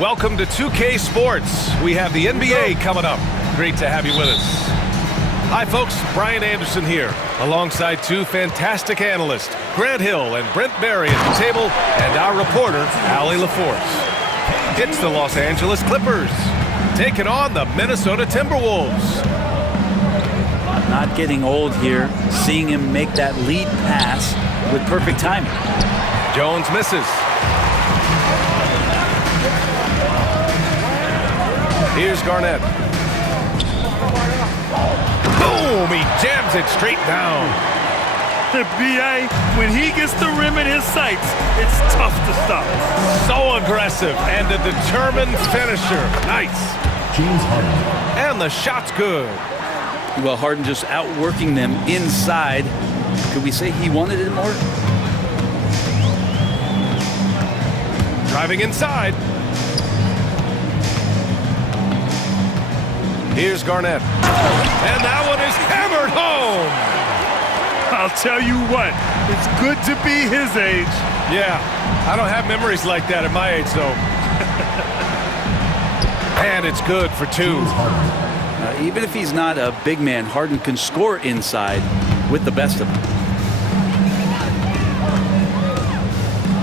welcome to 2K Sports. We have the NBA coming up. Great to have you with us. Hi folks, Brian Anderson here, alongside two fantastic analysts, Grant Hill and Brent Barry at the table, and our reporter, Allie LaForce. It's the Los Angeles Clippers, taking on the Minnesota Timberwolves. Not getting old here, seeing him make that lead pass with perfect timing. Jones misses. Here's Garnett. Boom! He jams it straight down. The B.A., when he gets the rim in his sights, it's tough to stop. So aggressive and a determined finisher. Nice. James Harden. And the shot's good. Well, Harden just outworking them inside. Could we say he wanted it more? Driving inside. Here's Garnett. And that one is hammered home. I'll tell you what, it's good to be his age. Yeah, I don't have memories like that at my age, though. And it's good for two. Even if he's not a big man, Harden can score inside with the best of them.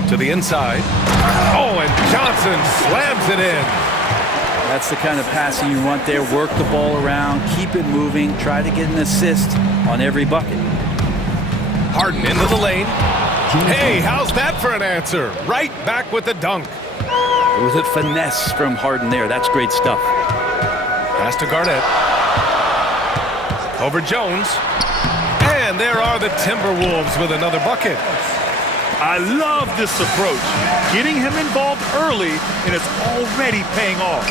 To the inside. Oh, and Johnson slams it in. That's the kind of passing you want there. Work the ball around, keep it moving, try to get an assist on every bucket. Harden into the lane. Hey, how's that for an answer? Right back with the dunk. With a finesse from Harden there. That's great stuff. Pass to Garnett. Over Jones. And there are the Timberwolves with another bucket. I love this approach. Getting him involved early, and it's already paying off.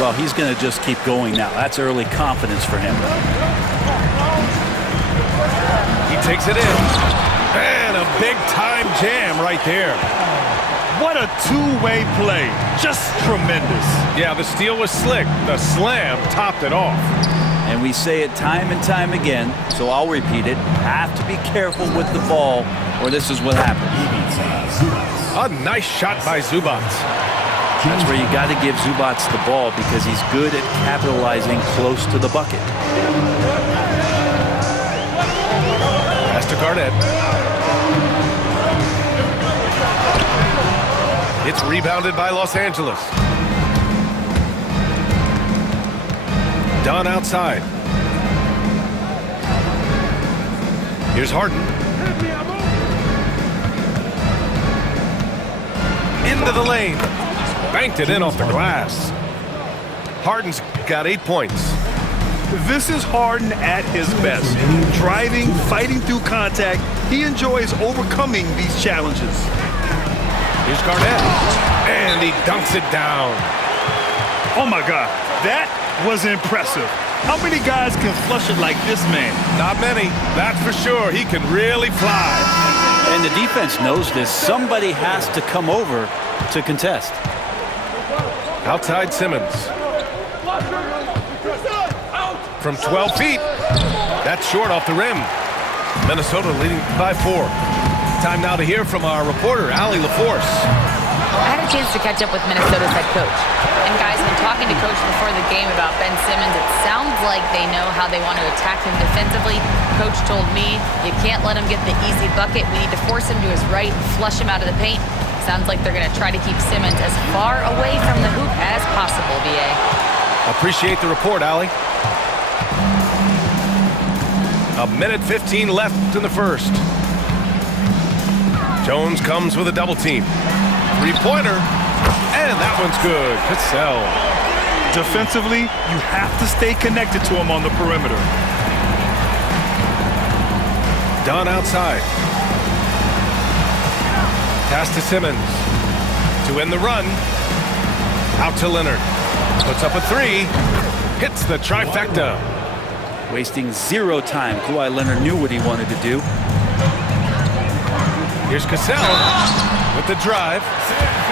Well, he's going to just keep going now. That's early confidence for him. He takes it in. And a big-time jam right there. What a two-way play. Just tremendous. Yeah, the steal was slick. The slam topped it off. And we say it time and time again, so I'll repeat it. Have to be careful with the ball, or this is what happens. A nice shot by Zubac. That's where you got to give Zubac the ball because he's good at capitalizing close to the bucket. Pass to Garnett. It's rebounded by Los Angeles. Dunn outside. Here's Harden. Into the lane. Banked it in off the glass. Harden's got 8 points. This is Harden at his best. Driving, fighting through contact. He enjoys overcoming these challenges. Here's Garnett. And he dunks it down. Oh my God, that was impressive. How many guys can flush it like this man? Not many, that's for sure. He can really fly. And the defense knows this. Somebody has to come over to contest. Outside Simmons. From 12 feet. That's short off the rim. Minnesota leading by 4. Time now to hear from our reporter, Allie LaForce. I had a chance to catch up with Minnesota's head coach. And guys, when talking to Coach before the game about Ben Simmons, it sounds like they know how they want to attack him defensively. Coach told me, you can't let him get the easy bucket. We need to force him to his right, flush him out of the paint. Sounds like they're going to try to keep Simmons as far away from the hoop as possible, B.A. Appreciate the report, Allie. A minute 15 left in the first. Jones comes with a double team. Three-pointer. And that one's good. Cassell. Defensively, you have to stay connected to him on the perimeter. Dunn outside. Pass to Simmons. To end the run. Out to Leonard. Puts up a three. Hits the trifecta. Wasting zero time. Kawhi Leonard knew what he wanted to do. Here's Cassell with the drive.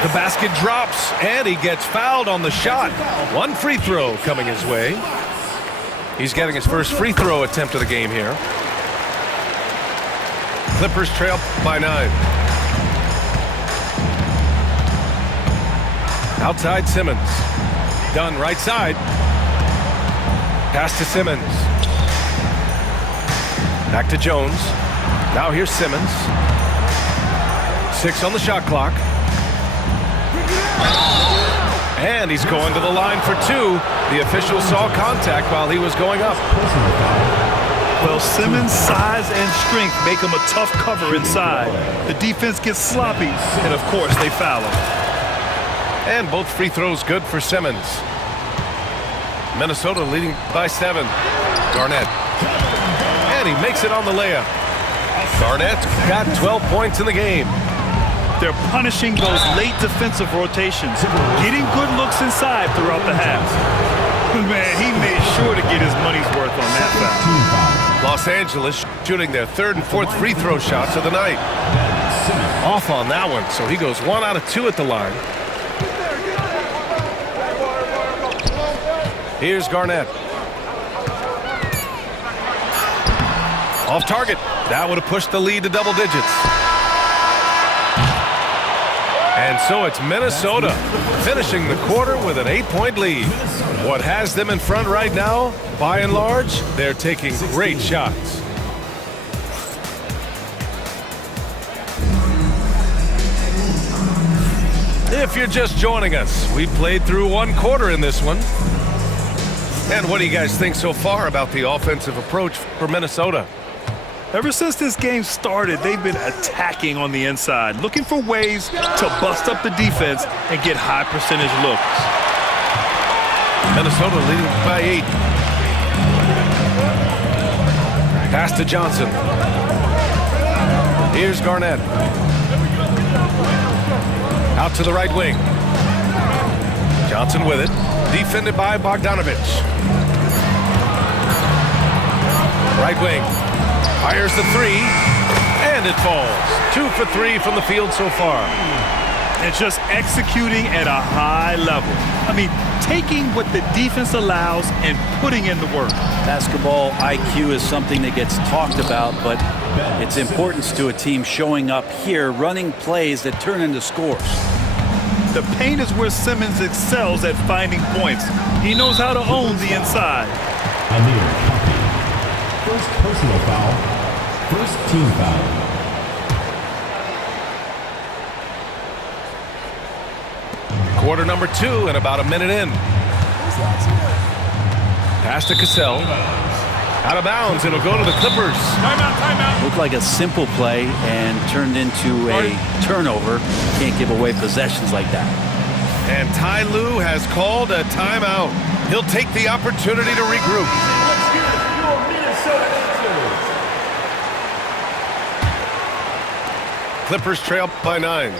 The basket drops, and he gets fouled on the shot. One free throw coming his way. He's getting his first free throw attempt of the game here. Clippers trail by 9. Outside Simmons. Dunn right side. Pass to Simmons. Back to Jones. Now here's Simmons. 6 on the shot clock. And he's going to the line for 2. The official saw contact while he was going up. Well, Simmons' size and strength make him a tough cover inside. The defense gets sloppy, and of course they foul him. And both free throws good for Simmons. Minnesota leading by 7. Garnett. And he makes it on the layup. Garnett got 12 points in the game. They're punishing those late defensive rotations, getting good looks inside throughout the half. Man, he made sure to get his money's worth on that foul. Los Angeles shooting their 3rd and 4th free throw shots of the night. Off on that one, so he goes 1 out of 2 at the line. Here's Garnett. Off target. That would have pushed the lead to double digits. And so it's Minnesota finishing the quarter with an 8-point lead. What has them in front right now, by and large, they're taking great shots. If you're just joining us, we played through 1 quarter in this one. And what do you guys think so far about the offensive approach for Minnesota? Ever since this game started, they've been attacking on the inside, looking for ways to bust up the defense and get high percentage looks. Minnesota leading by 8. Pass to Johnson. Here's Garnett. Out to the right wing. Johnson with it. Defended by Bogdanovich. Right wing. Fires the 3, and it falls. 2 for 3 from the field so far. And just executing at a high level. I mean, taking what the defense allows and putting in the work. Basketball IQ is something that gets talked about, but its importance to a team showing up here, running plays that turn into scores. The paint is where Simmons excels at finding points. He knows how to own the inside. First personal foul. First team foul. Quarter number 2 and about a minute in. Pass to Cassell. Out of bounds. It'll go to the Clippers. Timeout. Looked like a simple play and turned into a turnover. Can't give away possessions like that. And Ty Lue has called a timeout. He'll take the opportunity to regroup. Clippers trail by 9.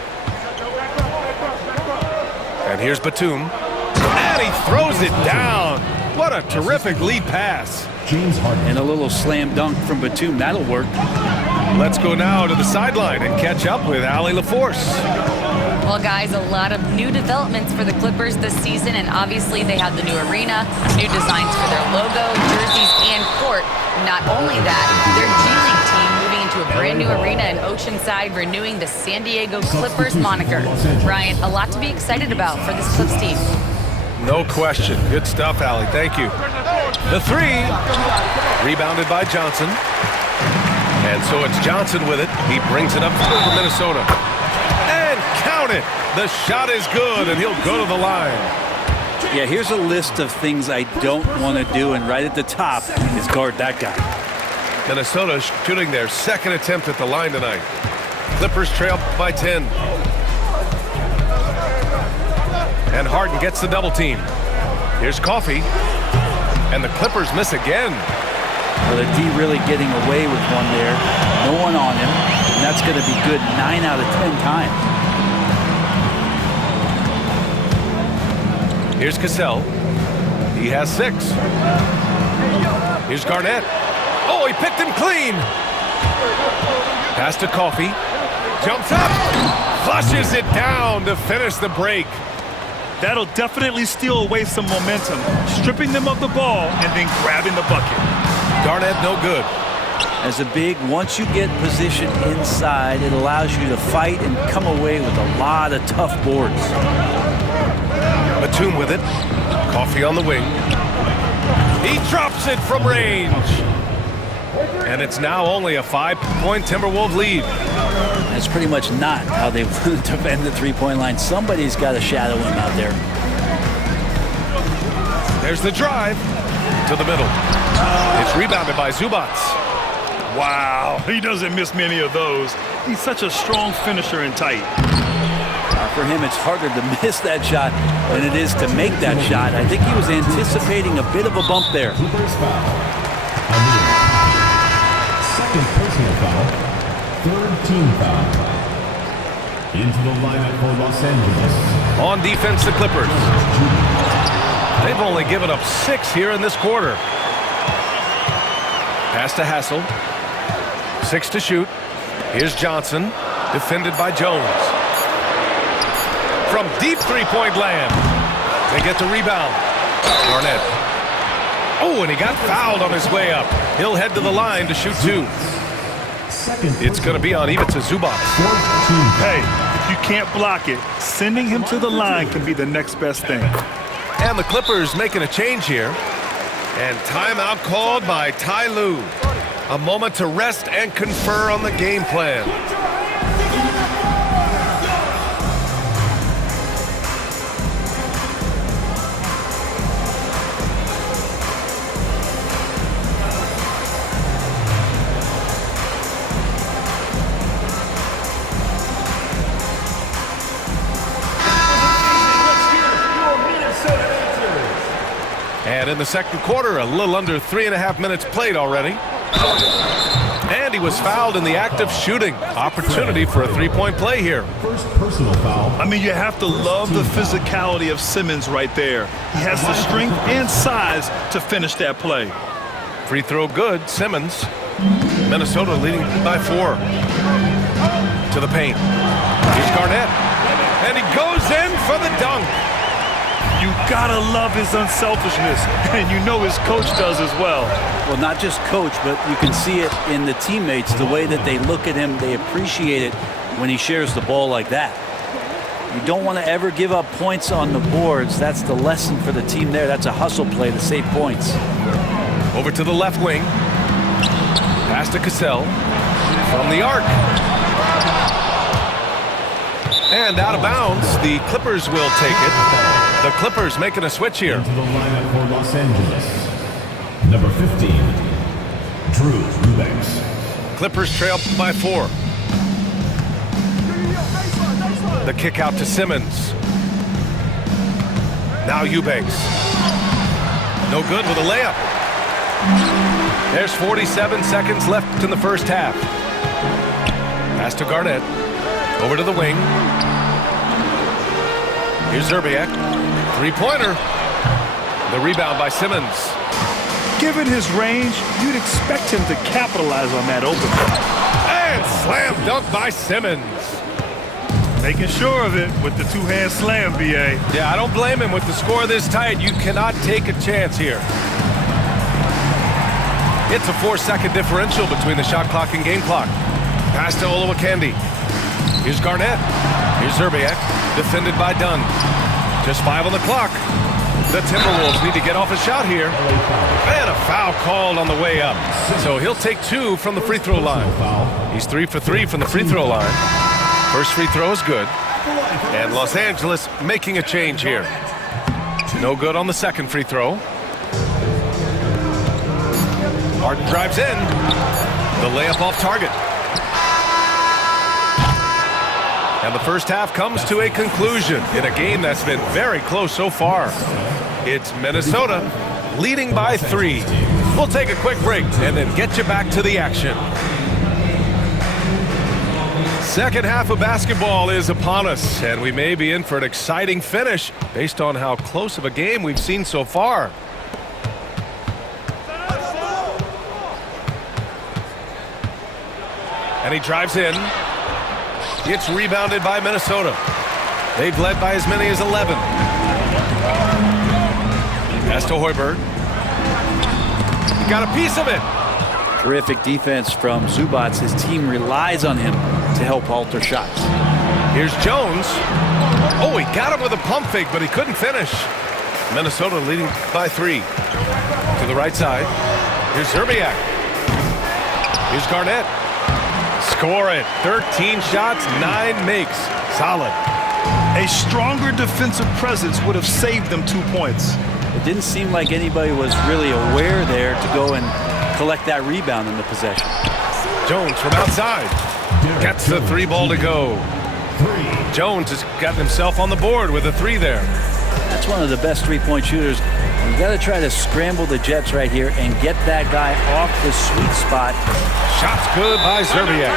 And here's Batum. And he throws it down. What a terrific lead pass. James Harden. And a little slam dunk from Batum. That'll work. Let's go now to the sideline and catch up with Allie LaForce. Well, guys, a lot of new developments for the Clippers this season, and obviously they have the new arena, new designs for their logo, jerseys, and court. Not only that, their G League team moving into a brand new arena in Oceanside, renewing the San Diego Clippers moniker. Ryan, a lot to be excited about for this Clips team. No question. Good stuff, Allie. Thank you. The 3, rebounded by Johnson. And so it's Johnson with it. He brings it up for Minnesota. And count it. The shot is good, and he'll go to the line. Yeah, here's a list of things I don't want to do, and right at the top is guard that guy. Minnesota shooting their 2nd attempt at the line tonight. Clippers trail by 10. And Harden gets the double team. Here's Coffey. And the Clippers miss again. Well, the D really getting away with one there. No one on him. And that's going to be good 9 out of 10 times. Here's Cassell. He has 6. Here's Garnett. Oh, he picked him clean. Pass to Coffey. Jumps up. Flushes it down to finish the break. That'll definitely steal away some momentum, stripping them of the ball and then grabbing the bucket. Garnett no good. As a big, once you get positioned inside, it allows you to fight and come away with a lot of tough boards. Batum with it. Coffee on the wing. He drops it from range. And it's now only a 5-point Timberwolves lead. That's pretty much not how they want to defend the three-point line. Somebody's got to shadow him out there. There's the drive to the middle. It's rebounded by Zubac. Wow, he doesn't miss many of those. He's such a strong finisher and tight. For him, it's harder to miss that shot than it is to make that shot. I think he was anticipating a bit of a bump there. Clippers foul. Amir. Second personal foul. Third team foul. Into the lineup for Los Angeles. On defense, the Clippers. They've only given up 6 here in this quarter. Pass to Hassel. 6 to shoot. Here's Johnson, defended by Jones. From deep three-point land, they get the rebound. Garnett. Oh, and he got fouled on his way up. He'll head to the line to shoot 2. It's going to be on Ivica Zubac. Hey, if you can't block it, sending him to the line can be the next best thing. And the Clippers making a change here. And timeout called by Ty Lue. A moment to rest and confer on the game plan. And in the second quarter, a little under 3.5 minutes played already. And he was fouled in the act of shooting. Opportunity for a three-point play here. First personal foul. I mean, you have to love the physicality of Simmons right there. He has the strength and size to finish that play. Free throw good. Simmons. Minnesota leading by 4. To the paint. Here's Garnett. And he goes in for the dunk. You gotta love his unselfishness, and you know his coach does as well. Well, not just coach, but you can see it in the teammates, the way that they look at him. They appreciate it when he shares the ball like that. You don't want to ever give up points on the boards. That's the lesson for the team there. That's a hustle play to save points. Over to the left wing. Pass to Cassell. From the arc. And out of bounds. The Clippers will take it. The Clippers making a switch here. Into the lineup for Los Angeles. Number 15, Drew Eubanks. Clippers trail by 4. The kick out to Simmons. Now Eubanks. No good with a layup. There's 47 seconds left in the first half. Pass to Garnett. Over to the wing. Here's Zerbiak. Three-pointer. The rebound by Simmons. Given his range, you'd expect him to capitalize on that open. And slam dunk by Simmons. Making sure of it with the two-hand slam, B.A. Yeah, I don't blame him. With the score this tight, you cannot take a chance here. It's a 4-second differential between the shot clock and game clock. Pass to Olowokandi. Here's Garnett. Here's Zerbiak. Defended by Dunn. Just 5 on the clock. The Timberwolves need to get off a shot here. And a foul called on the way up. So he'll take 2 from the free throw line. He's 3 for 3 from the free throw line. First free throw is good. And Los Angeles making a change here. No good on the second free throw. Harden drives in. The layup off target. And the first half comes to a conclusion in a game that's been very close so far. It's Minnesota leading by 3. We'll take a quick break and then get you back to the action. Second half of basketball is upon us, and we may be in for an exciting finish based on how close of a game we've seen so far. And he drives in. It's rebounded by Minnesota. They've led by as many as 11. Pass to Hoiberg. He got a piece of it. Terrific defense from Zubac. His team relies on him to help alter shots. Here's Jones. Oh, he got him with a pump fake, but he couldn't finish. Minnesota leading by 3. To the right side. Here's Zerbiak. Here's Garnett. Score it. 13 shots, 9 makes. Solid. A stronger defensive presence would have saved them 2 points. It didn't seem like anybody was really aware there to go and collect that rebound in the possession. Jones from outside. Gets the 3 ball to go. Jones has gotten himself on the board with a 3 there. That's one of the best three-point shooters. You got to try to scramble the Jets right here and get that guy off the sweet spot. Shot's good by Zerbiak.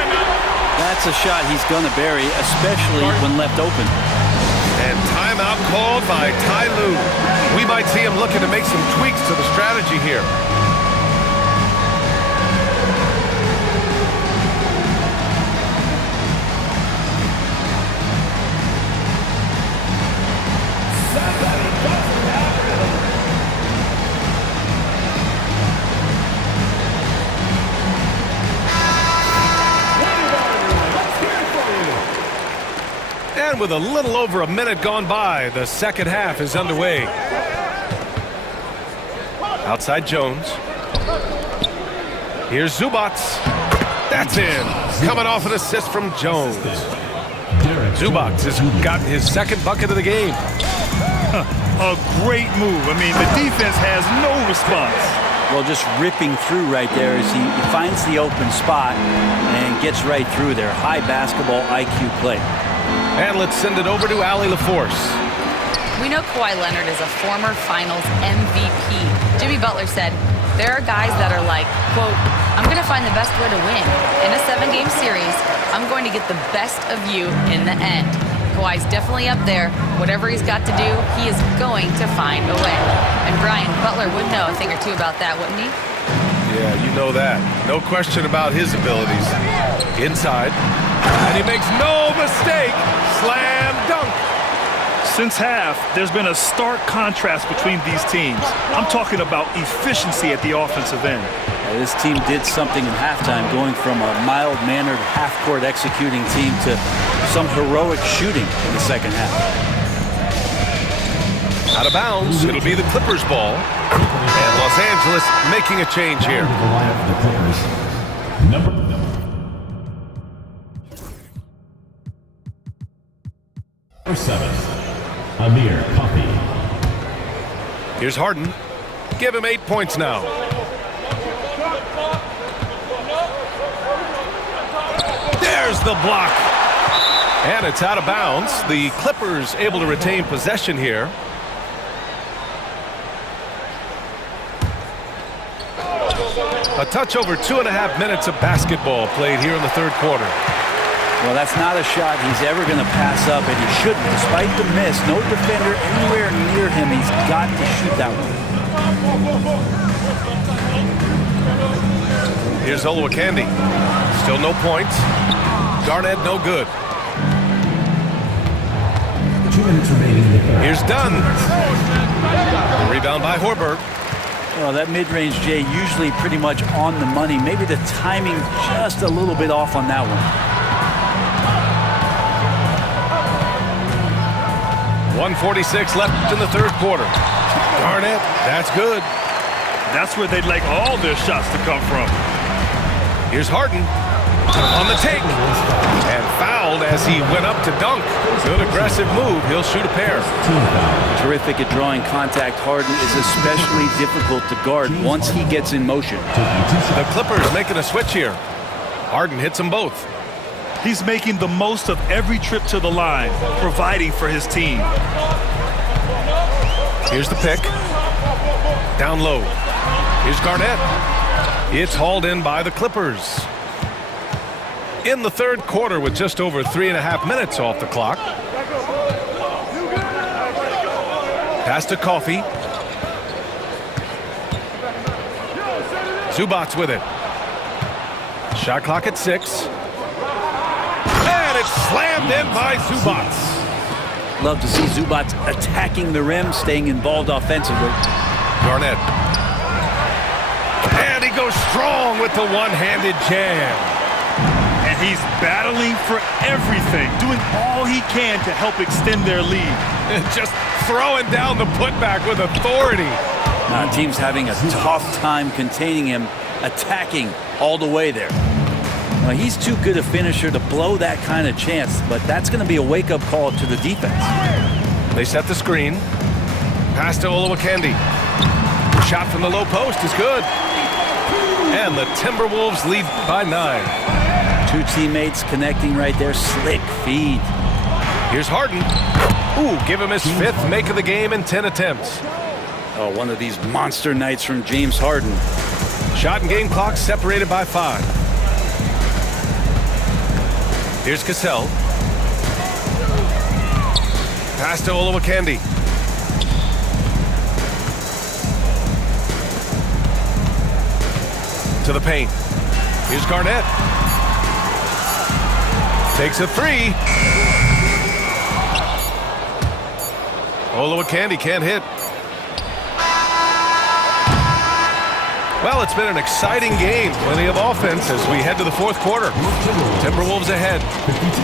That's a shot he's going to bury, especially when left open. And timeout called by Ty Lue. We might see him looking to make some tweaks to the strategy here. And with a little over a minute gone by, the second half is underway. Outside Jones. Here's Zubac. That's in. Coming off an assist from Jones. Zubac has gotten his second bucket of the game. A great move. I mean, the defense has no response. Well, just ripping through right there as he finds the open spot and gets right through there. High basketball IQ play. And let's send it over to Allie LaForce. We know Kawhi Leonard is a former Finals MVP. Jimmy Butler said, there are guys that are like, quote, I'm going to find the best way to win. In a 7-game series, I'm going to get the best of you in the end. Kawhi's definitely up there. Whatever he's got to do, he is going to find a way. And Brian, Butler would know a thing or two about that, wouldn't he? Yeah, you know that. No question about his abilities. Inside. And he makes no mistake. Slam dunk. Since half, there's been a stark contrast between these teams. I'm talking about efficiency at the offensive end. This team did something in halftime, going from a mild-mannered half-court executing team to some heroic shooting in the second half. Out of bounds. It'll be the Clippers ball. And Los Angeles making a change here. Number 7, Amir Coffey. Here's Harden. Give him 8 points now. There's the block. And it's out of bounds. The Clippers able to retain possession here. A touch over 2.5 minutes of basketball played here in the third quarter. Well, that's not a shot he's ever going to pass up, and he shouldn't. Despite the miss, no defender anywhere near him. He's got to shoot that one. Here's Olowokandi. Still no points. Garnett no good. 2 minutes remaining in the third. Here's Dunn. Rebound by Horberg. Well, that mid-range, Jay, usually pretty much on the money. Maybe the timing just a little bit off on that one. 1:46 left in the third quarter. Garnett, that's good. That's where they'd like all their shots to come from. Here's Harden on the take. And fouled as he went up to dunk. Good aggressive move. He'll shoot a pair. Terrific at drawing contact. Harden is especially difficult to guard once he gets in motion. The Clippers making a switch here. Harden hits them both. He's making the most of every trip to the line, providing for his team. Here's the pick. Down low. Here's Garnett. It's hauled in by the Clippers. In the third quarter with just over 3.5 minutes off the clock. Pass to Coffey. Zubac with it. Shot clock at 6. And it's slammed in by Zubac. Love to see Zubac attacking the rim, staying involved offensively. Garnett. And he goes strong with the one-handed jam. And And he's battling for everything, doing all he can to help extend their lead. Just throwing down the putback with authority. Team's having a tough time containing him, attacking all the way there. He's too good a finisher to blow that kind of chance, but that's going to be a wake-up call to the defense. They set the screen. Pass to Olowokandi. Shot from the low post is good. And the Timberwolves lead by 9. Two teammates connecting right there. Slick feed. Here's Harden. Ooh, give him his 5th make of the game in 10 attempts. Oh, one of these monster nights from James Harden. Shot and game clock separated by 5. Here's Cassell. Pass to Olowokandi. To the paint. Here's Garnett. Takes a 3. Olowokandi can't hit. Well, it's been an exciting game. Plenty of offense as we head to the 4th quarter. Timberwolves ahead.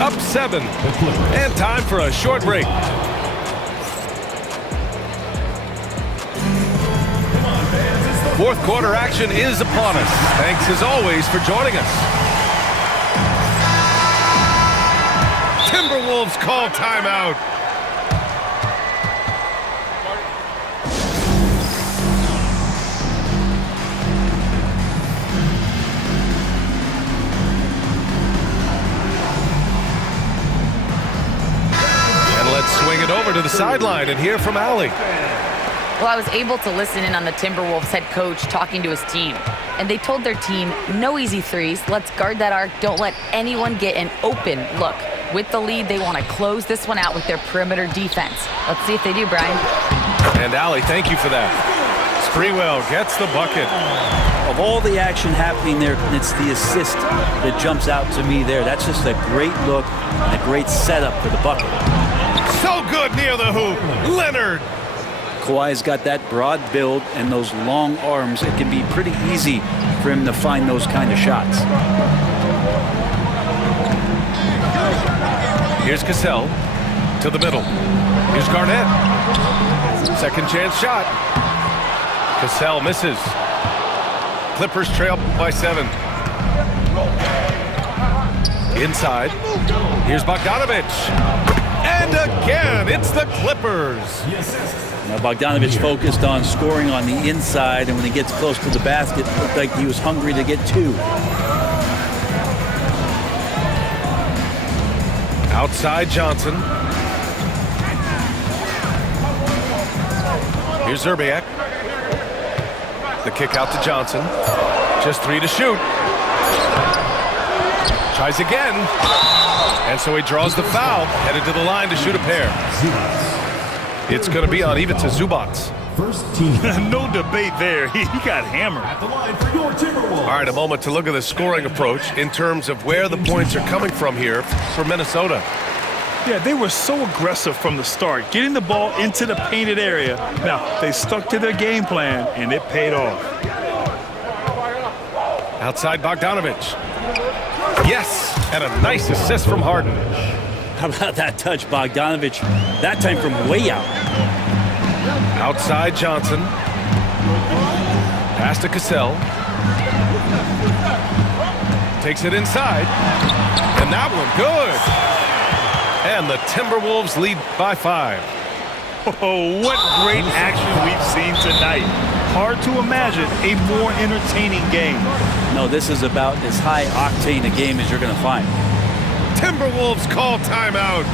Up 7. And time for a short break. Fourth quarter action is upon us. Thanks as always for joining us. Timberwolves call timeout. And let's swing it over to the sideline and hear from Allie. Well, I was able to listen in on the Timberwolves head coach talking to his team. And they told their team, no easy threes. Let's guard that arc. Don't let anyone get an open look. With the lead, they want to close this one out with their perimeter defense. Let's see if they do, Brian. And Allie, thank you for that. Sprewell gets the bucket. Of all the action happening there, it's the assist that jumps out to me there. That's just a great look and a great setup for the bucket. So good near the hoop. Leonard. Kawhi's got that broad build and those long arms. It can be pretty easy for him to find those kind of shots. Here's Cassell to the middle. Here's Garnett. Second chance shot. Cassell misses. Clippers trail by 7. Inside. Here's Bogdanovich. And again, it's the Clippers. Now Bogdanovich focused on scoring on the inside, and when he gets close to the basket, it looked like he was hungry to get 2. Outside Johnson. Here's Zerbiak. The kick out to Johnson. Just 3 to shoot. Tries again. And so he draws the foul. Headed to the line to shoot a pair. It's going to be on Ivica Zubac. First team. No debate there. He got hammered. At the line for your Timberwolves. All right, a moment to look at the scoring approach in terms of where the points are coming from here for Minnesota. Yeah, they were so aggressive from the start, getting the ball into the painted area. Now, they stuck to their game plan, and it paid off. Outside Bogdanovich. Yes, and a nice assist from Harden. How about that touch, Bogdanovich? That time from way out. Outside Johnson. Pass to Cassell. Takes it inside. And that one good. And the Timberwolves lead by 5. Oh, what great action we've seen tonight. Hard to imagine a more entertaining game. No, this is about as high octane a game as you're going to find. Timberwolves call timeout.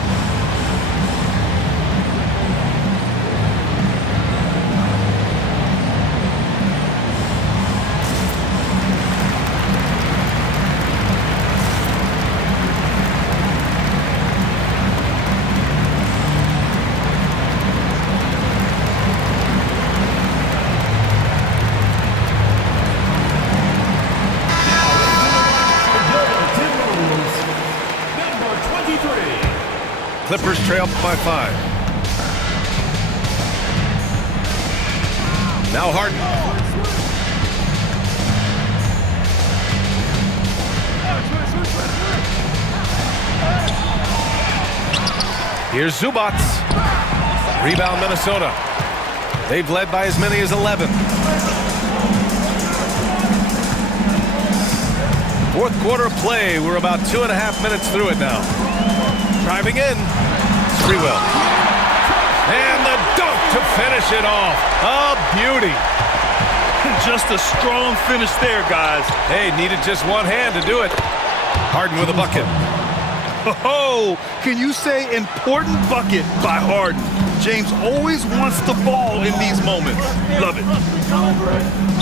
Clippers trail by 5. Now Harden. Here's Zubats. Rebound Minnesota. They've led by as many as 11. Fourth quarter of play. We're about 2.5 minutes through it now. Driving in. Sprewell. And the dunk to finish it off. A beauty. Just a strong finish there, guys. Hey, needed just one hand to do it. Harden with a bucket. Oh, can you say important bucket by Harden? James always wants the ball in these moments. Love it.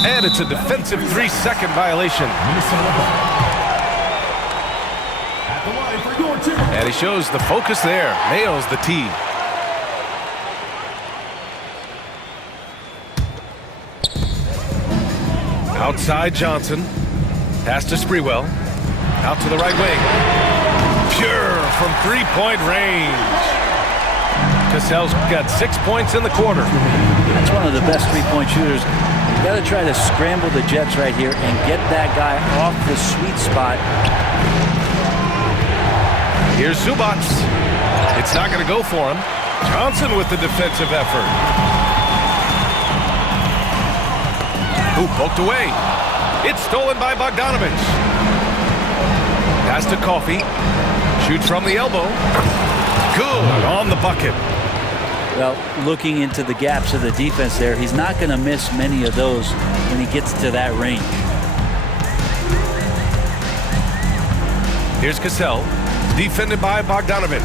And it's a defensive 3-second violation. And he shows the focus there. Nails the tee. Outside Johnson. Pass to Sprewell. Out to the right wing. Pure from three-point range. Cassell's got 6 points in the quarter. That's one of the best three-point shooters. You got to try to scramble the Jets right here and get that guy off the sweet spot. Here's Zubats. It's not going to go for him. Johnson with the defensive effort. Who poked away. It's stolen by Bogdanovich. Pass to Coffey. Shoots from the elbow. Good on the bucket. Well, looking into the gaps of the defense there, he's not going to miss many of those when he gets to that range. Here's Cassell. Defended by Bogdanovich.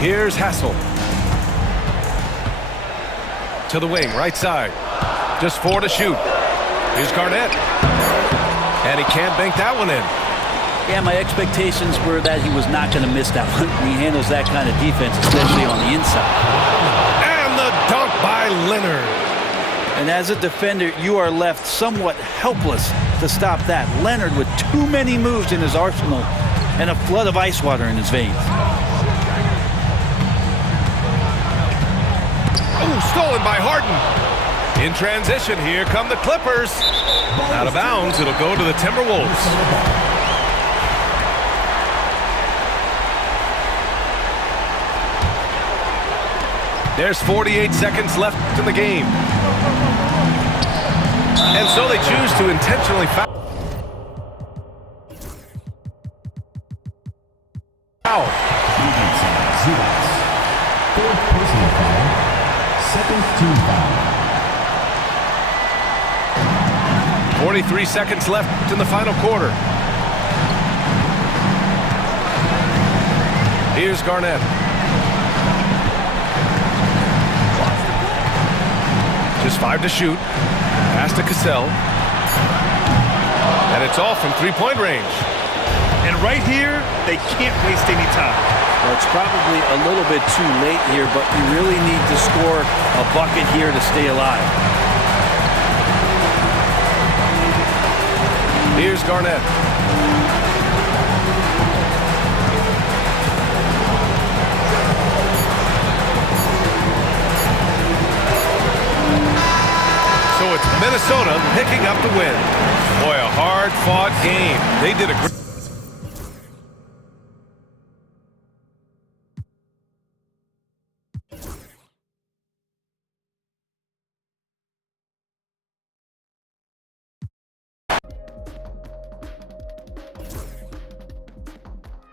Here's Hassel. To the wing, right side. Just 4 to shoot. Here's Garnett. And he can't bank that one in. Yeah, my expectations were that he was not going to miss that one. He handles that kind of defense, especially on the inside. And the dunk by Leonard. And as a defender, you are left somewhat helpless to stop that. Leonard with too many moves in his arsenal and a flood of ice water in his veins. Oh, stolen by Harden. In transition, here come the Clippers. Out of bounds, it'll go to the Timberwolves. There's 48 seconds left in the game. And so they choose to intentionally foul. Fourth personal foul. Second team foul. 43 seconds left in the final quarter. Here's Garnett. Just 5 to shoot. Pass to Cassell. And it's off from three-point range. And right here, they can't waste any time. Well, it's probably a little bit too late here, but you really need to score a bucket here to stay alive. Here's Garnett. So it's Minnesota picking up the win. Boy, a hard-fought game. They did a great